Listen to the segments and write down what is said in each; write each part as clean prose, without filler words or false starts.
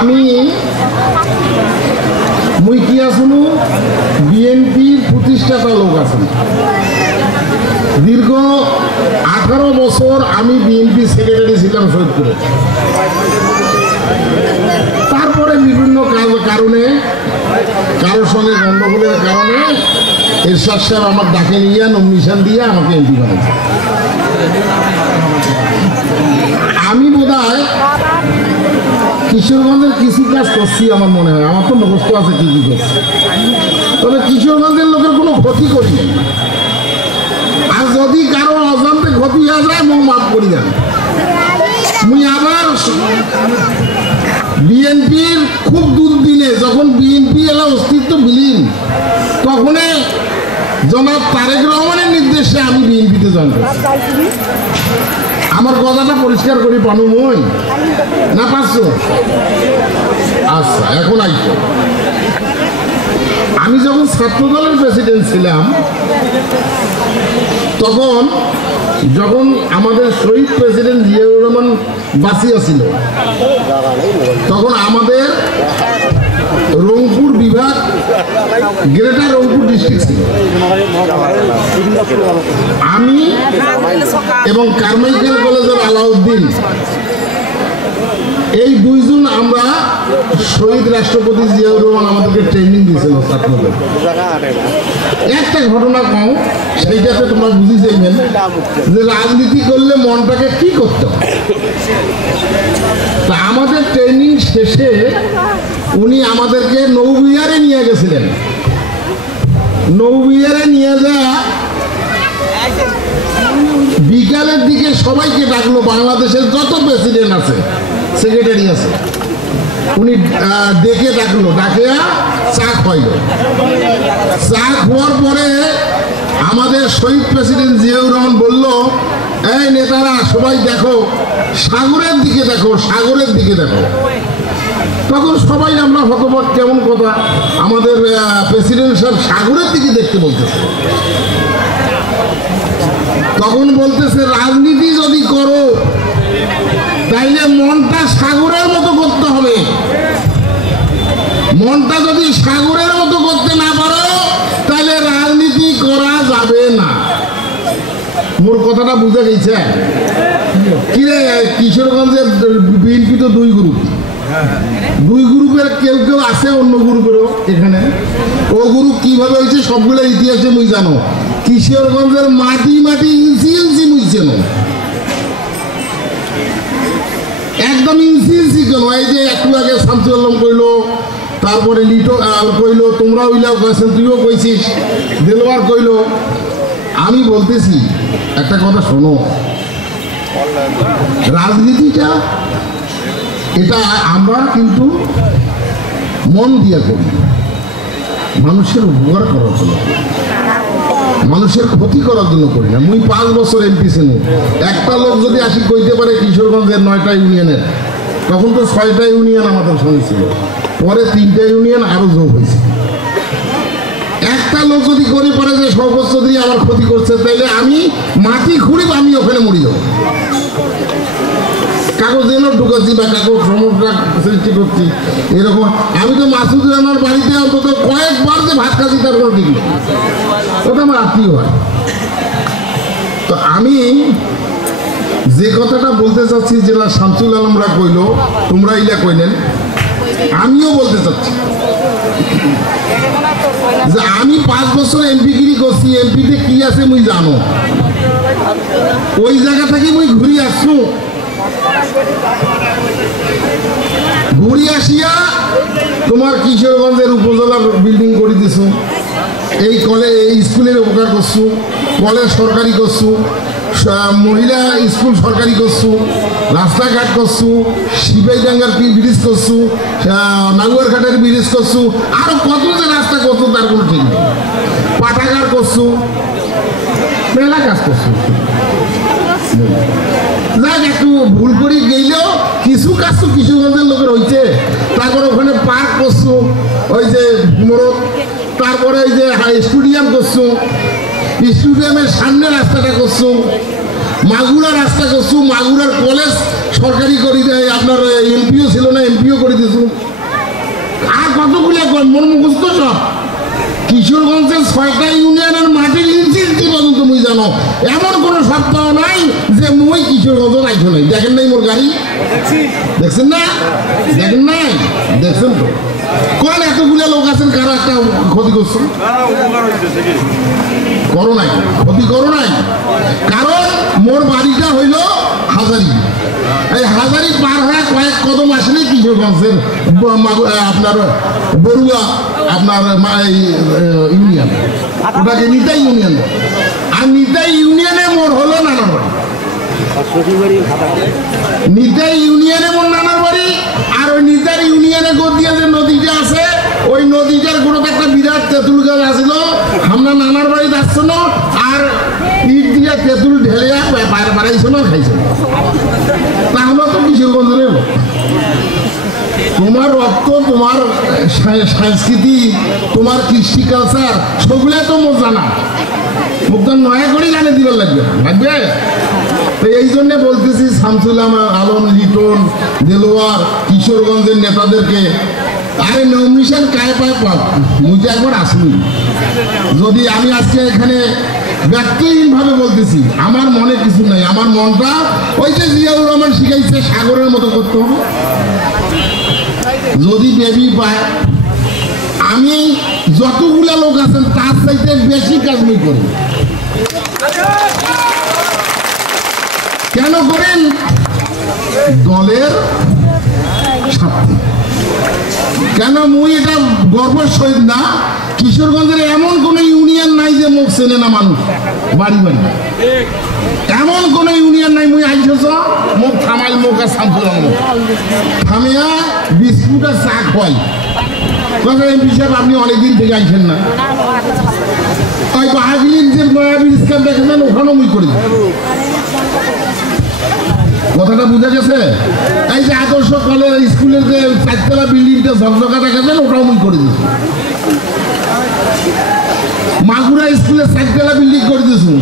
আমি মুই কি আসুন বিএনপির প্রতিষ্ঠাতা লোক আছেন দীর্ঘ 18 বছর আমি বিএনপি সেক্রেটারি ছিলাম সৈয়দপুরে। তারপরে বিভিন্ন কারণে কারোর সঙ্গে গণ্ডগোলের কারণে এরশাদ সাহেব আমার ডাকে নিয়ে নমিনেশন দিয়ে আমাকে এমপি বানাইছে। আমি বোধহয় কিশোরগঞ্জের কৃষি কাজ করছি আমার মনে হয়, আমার তো মুখস্থ আছে কি কি করছি, তবে কিশোরগঞ্জের লোকের কোনো ক্ষতি করি না। আর যদি কারো অজান্তে ক্ষতি হয়ে যায় মুখ মাফ করি দেন। মুই আবার বিএনপির খুব দুর্দিনে যখন বিএনপি এলা অস্তিত্ব বিলীন তখন জনাব তারেক রহমানের নির্দেশে আমি বিএনপিতে জয়েন করছি। আমার কথাটা পরিষ্কার করি পানু মই না পারছো? আচ্ছা, এখন আইতো আমি যখন ছাত্রদলের প্রেসিডেন্ট ছিলাম তখন যখন আমাদের শহীদ প্রেসিডেন্ট জিয়াউর রহমান বাঁচিয়া ছিল তখন আমাদের রংপুর বিভাগ গ্রেটার রংপুর ডিস্ট্রিক্ট ছিল। আমি এবং কারমাইকেল কলেজের আলাউদ্দিন এই দুইজন আমরা শহীদ রাষ্ট্রপতি জিয়াউর রহমান আমাদেরকে ট্রেনিং দিয়েছিল ছাত্রদের। একটা ঘটনা কম, সেইটাতে তোমরা বুঝি যাইবেন যে রাজনীতি করলে মনটাকে কি করতে হয়। তা আমাদের ট্রেনিং শেষে উনি আমাদেরকে নৌবিহারে নিয়ে গেছিলেন। নৌবিহারে নিয়ে যাওয়া বিকালের দিকে সবাইকে ডাকলো, বাংলাদেশের যত প্রেসিডেন্ট আছে সেক্রেটারি আছে উনি ডেকে ডাকলো, ডাকে চা খাইল। চা খাওয়ার পরে আমাদের শহীদ প্রেসিডেন্ট জিয়াউর রহমান বলল, এই নেতারা সবাই দেখো, সাগরের দিকে দেখো, সাগরের দিকে দেখো। তখন সবাই আমরা হতবাক, কেমন কথা, আমাদের প্রেসিডেন্ট সাহেব সাগরের দিকে দেখতে বলতেছে। তখন বলতেছে, রাজনীতি যদি করো তাইলে মনটা সাগরের মতো করতে হবে। মনটা যদি সাগরের মতো করতে না পারো তাহলে রাজনীতি করা যাবে না। মোর কথাটা বুঝে গেছে কি রে? কিশোরগঞ্জের বিএনপি তো দুই গ্রুপের কেউ কেউ আছে অন্য গ্রুপেরও এখানে। ও গ্রুপ কিভাবে হয়েছে সবগুলো ইতিহাসে মুই জানো। কিশোরগঞ্জের মাটি ইঞ্চি ইঞ্চি মুই চেনো, একদম ইঞ্চি ইঞ্চি কেন। এই যে একটু আগে শামসুল আলম কইলো, তারপরে লিটো কইলো, তোমরা ওইলাও কয়েছেন, তুইও কইছিস, দেলোয়ার কইলো। আমি বলতেছি একটা কথা শোনো, রাজনীতিটা এটা আমরা কিন্তু মন দিয়ে করি, মানুষের উপকার করার জন্য, মানুষের ক্ষতি করার জন্য করি না। মুই 5 বছর এমপি ছিলাম। একটা লোক যদি আসি কইতে পারে কিশোরগঞ্জের 9টা ইউনিয়নের, তখন তো 6টা ইউনিয়ন আমাদের সঙ্গে ছিল, পরে 3টা ইউনিয়ন আরো যোগ হয়েছে। একটা লোক যদি করি পারে যে সর্বোচ্চ দিয়ে আমার ক্ষতি করছে, তাইলে আমি মাটি খুঁড়ি, আমি ওখানে মরি যাবো। কাগজ যেন ঢুকাচ্ছি বা কাগজ সমস্যা সৃষ্টি করছি এরকম। আমি তো মাসুদ রানার বাড়িতে অন্তত কয়েকবার যে ভাত খাচ্ছি তার কোনো ঠিক নেই, ওটা আমার আত্মীয় হয়। তো আমি যে কথাটা বলতে চাচ্ছি, যেটা শামসুল আলমরা কইলো, তোমরা ইলা কইলেন, আমিও বলতে চাচ্ছি যে আমি 5 বছর এমপিগিরি করছি। এমপিতে কি আছে মুই জানো, ওই জায়গা থেকে মুই ঘুরি আসছো, ঘুরি আসিয়া তোমার কিশোরগঞ্জের উপজেলার বিল্ডিং করে দিছো, এই স্কুলের উপকার করছো, কলেজ সরকারি করছো, মহিলা স্কুল সরকারি করছো, রাস্তাঘাট করছো, শিবাইডাঙ্গার ব্রিজ করছো, নাগুয়ারঘাটের ব্রিজ করছো, আরো কত যে রাস্তা করছো তার কোনো ঠিক নেই। পাঠাগার করছো, মেলা কাজ করছো। যাক, একটু ভুল করে গেলেও কিছু কাজ তো কিশোরগঞ্জের লোকের হইছে। তারপরে ওখানে পার্ক করছো, ওই যে মোড়ক, তারপরে ওই যে স্টেডিয়াম করছো, স্টেডিয়ামের সামনে রাস্তাটা করছো, মাগুরা রাস্তা করছু, মাগুরার কলেজ সরকারি করে দেয়, আপনার এমপিও ছিল না, এমপিও করে দিয়েছু। আর কতগুলো মন মুখস্থ সব। কিশোরগঞ্জের 6টা ইউনিয়নের মাটির ইঞ্চি পর্যন্ত মুই জানো, এমন কোন সপ্তাহ নাই যে মুই কিশোরগঞ্জ রাখছো নাই। দেখেন নাই মোর গাড়ি? দেখছেন না? দেখেন নাই? দেখছেন তো? কোন এতগুলো লোক আছেন কারো একটা ক্ষতি করছো? করো নাই, ক্ষতি করো নাই। কারণ মোর বাড়িটা হইল হাজারি। এই হাজারি পার হয়ে কয়েক কদম আসলে কিশোরগঞ্জের আপনার বড়ুয়া আপনার ইউনিয়ন, ওটাকে নিতাই ইউনিয়ন। আর নিতাই ইউনিয়নে মোর হলো নানার বাড়ি। নিতাই ইউনিয়নে মোর নানার বাড়ি। আর ওই নিতাই ইউনিয়নে গদিয়া যে নদীটা আছে, ওই নদীটার গোড়াতে একটা বিরাট তেঁতুল গাছ আছিল। আমরা নানার বাড়ি যাচ্ছ না, আর ইট দিয়া তেঁতুল ঢেলে বাড়াইছো না, খাইছো না। তাহলে তো কিশোরগঞ্জের লোক। তোমার রক্ত, তোমার সংস্কৃতি, তোমার কৃষ্টি কালচার সবগুলো তো মোর জানা। মুখ তো নয়া করে জানে দিবার লাগবে, লাগবে। তো এই জন্যে বলতেছি শামসুল আলম, লিটন, দেলোয়ার, কিশোরগঞ্জের নেতাদেরকে, আরে নমিশন কায় পায় পাক, মুঝে একবার আসুন। যদি আমি আজকে এখানে ব্যক্তিহীনভাবে বলতেছি, আমার মনে কিছু নাই। আমার মনটা ওই যে জিয়াউর রহমান শিখাইছে, সাগরের মতো করতে হবে। যদি বেবি পায়, আমি যতগুলা লোক আছেন তার চাইতে বেশি কাজ আমি করি। কেন করেন? দলের স্বার্থে। কেন মুই এটা গর্বের সহিত না, কিশোরগঞ্জের এমন কোন ইউনিয়ন নাই যে মুখ চেনে না মানুষ বাড়ি বাড়ি। এমন কোন ইউনিয়ন নাই মুই আইসছ মুখ থামাই, মুখ আর শামসুল মুখ থামিয়া বিস্কুট আর চা খোয়াই। এমপি সাহেব আপনি অনেকদিন থেকে আইসেন না, ওই বাহাগিলির যে নয়াবির স্ক্যাম দেখেছেন ওখানেও মুই করি। কথাটা বুঝা গেছে? এই যে আদর্শ কলেজ স্কুলের যে 4তলা বিল্ডিংটা ঝকঝকা দেখেছেন ওটাও মুই করে দিচ্ছি। মাগুরা স্কুলের 4তলা বিল্ডিং করে দিয়েছি।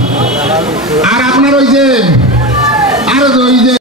আর আপনার ওই যে